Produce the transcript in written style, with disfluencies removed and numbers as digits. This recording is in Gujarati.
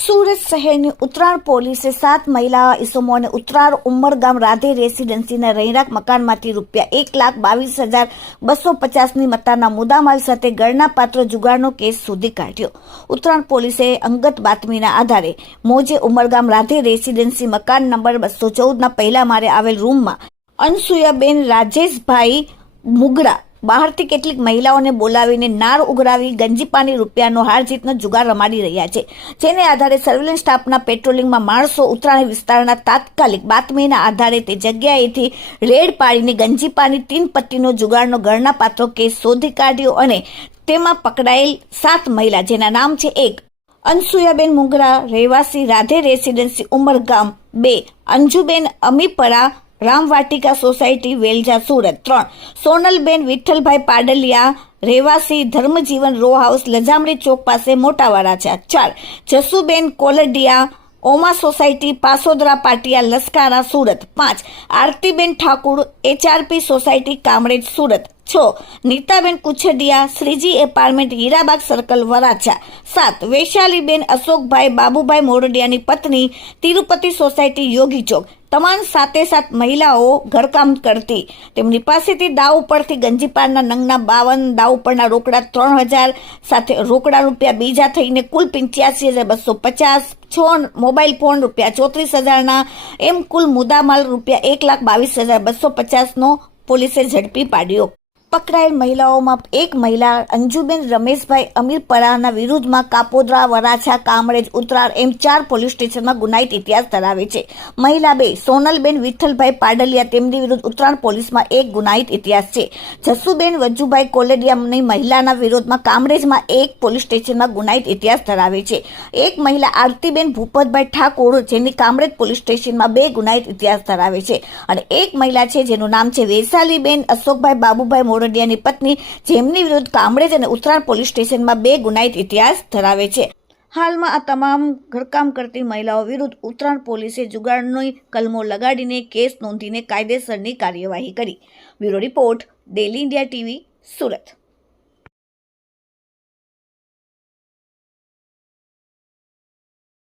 સુરત શહેરની ઉત્તરાણ પોલીસે 7 મહિલા ઇસમોને ઉત્તરાણ ઉમરગામ રાધે રેસીડેન્સીના રહેણાંક મકાનમાંથી ₹1,22,250ની મત્તાના મુદ્દામાલ સાથે ગણનાપાત્ર જુગારનો કેસ શોધી કાઢ્યો। ઉત્તરાણ પોલીસે અંગત બાતમીના આધારે મોજે ઉમરગામ રાધે રેસીડેન્સી મકાન નંબર 214ના પહેલા માળે આવેલ રૂમમાં અનસુયાબેન રાજેશભાઈ મુગડા બહારથી કેટલીક મહિલાઓને બોલાવીને નાર ઉઘરાવી ગંજીપાની રૂપિયાનો હાર જીતનો જુગાર રમાડી રહ્યા છે, જેને આધારે સર્વેલન્સ સ્ટાફના પેટ્રોલિંગમાં માણસો ઉત્તરાણી વિસ્તારના તાત્કાલિક બાતમીના આધારે તે જગ્યાએથી રેડ પાડીને ગંજીપાની 3 પત્તીનો જુગારનો ગણનાપાત્ર કેસ શોધી કાઢ્યો અને તેમાં પકડાયેલ 7 મહિલા, જેના નામ છે 1 અનસુયાબેન મુગડા રહેવાસી રાધે રેસીડેન્સી ઉમરગામ, 2 અંજુબેન અમીપરા રામવાટિકા સોસાયટી વેલજા સુરત, 3 સોનલબેન વિઠ્ઠલભાઈ પાડલિયા રહેવાસી ધર્મજીવન રો હાઉસ લજામડી ચોક પાસે Mota Varachha, 4 Jasuben Koladiya Oma society Pasodara Patiya Laskara Surat, 5 Artiben Thakur HRP society Kamrej Surat, 6 Nitaben Kuchhadiya Shriji apartment Hirabag circle Varachha, 7 Vaishaliben Ashokbhai Babubhai મોરડિયાની પત્ની તિરુપતિ સોસાયટી યોગી ચોક। તમામ 7 મહિલાઓ ઘરકામ કરતી, તેમની પાસેથી દાવ ઉપરથી ગંજીપાનના નંગના 52, દાવ ઉપરના રોકડા 3000 સાથે રોકડા રૂપિયા બીજા થઈને કુલ 85,250, 6 મોબાઈલ ફોન રૂપિયા 34,000ના એમ કુલ મુદ્દામાલ રૂપિયા 1,22,250નો પોલીસે ઝડપી પાડ્યો। પકડાયેલ મહિલાઓમાં 1 મહિલા અંજુબેન રમેશભાઈ અમીરપરાના વિરુદ્ધમાં કાપોદ્રા, વરાછા, કામરેજ, ઉત્તરાળ એમ 4 પોલીસ સ્ટેશનમાં ગુનાહિત ઇતિહાસ ધરાવે છે। મહિલા 2 સોનલબેન વિઠ્ઠલભાઈ પાડલિયા, તેમની વિરુદ્ધ ઉત્તરાળ પોલીસમાં 1 ગુનાહિત ઇતિહાસ છે। જસુબેન વજુભાઈ કોલડિયાની મહિલાના વિરોધમાં કામરેજમાં 1 પોલીસ સ્ટેશનમાં ગુનાહિત ઇતિહાસ ધરાવે છે। 1 મહિલા આરતીબેન ભૂપતભાઈ ઠાકોર, જેની કામરેજ પોલીસ સ્ટેશનમાં 2 ગુનાહિત ઇતિહાસ ધરાવે છે, અને 1 મહિલા છે જેનું નામ છે વૈશાલીબેન અશોકભાઈ બાબુભાઈ મોરડિયાની પત્ની, જેમની વિરુદ્ધ કામરેજ અને ઉત્તરાણ પોલીસ સ્ટેશનમાં 2 ગુનાહિત ઇતિહાસ ધરાવે છે। હાલમાં આ તમામ ઘરકામ કરતી મહિલાઓ વિરુદ્ધ ઉત્તરાણ પોલીસે જુગારની કલમો લગાડીને કેસ નોંધીને કાયદેસરની કાર્યવાહી કરી। Bureau report, daily India TV, Surat.